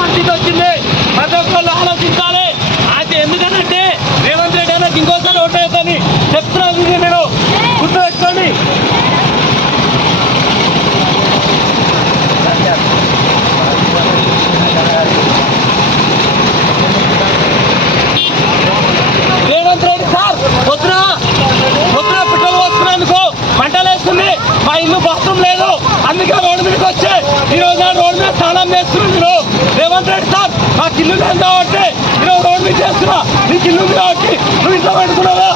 మంచి స్థితి వచ్చింది. ప్రతి ఒక్కళ్ళు ఆలోచించాలి. అయితే ఎందుకంటే రేవంత్ రెడ్డి అనేది ఇంకోసారి ఓటేద్దని చెప్తున్నాను నేను గుర్తుపెట్టుకోండి. రేవంత్ రెడ్డి సార్ పొద్దున పొద్దున పిట్టలు వస్తున్నందుకు మంటలేస్తుంది మా ఇల్లు బాత్రూమ్ లేదు. అందుకే రోడ్డు మీదకి వచ్చి. ఈరోజు రోడ్డు మీద స్నానం చేస్తున్నాం రేవంత్ రెడ్డి సార్ నాకు ఇల్లు లేదు కాబట్టి నేను రోడ్డు చేస్తున్నా నీకు ఇల్లు కాబట్టి నువ్వు ఇంట్లో పెట్టుకున్నావా?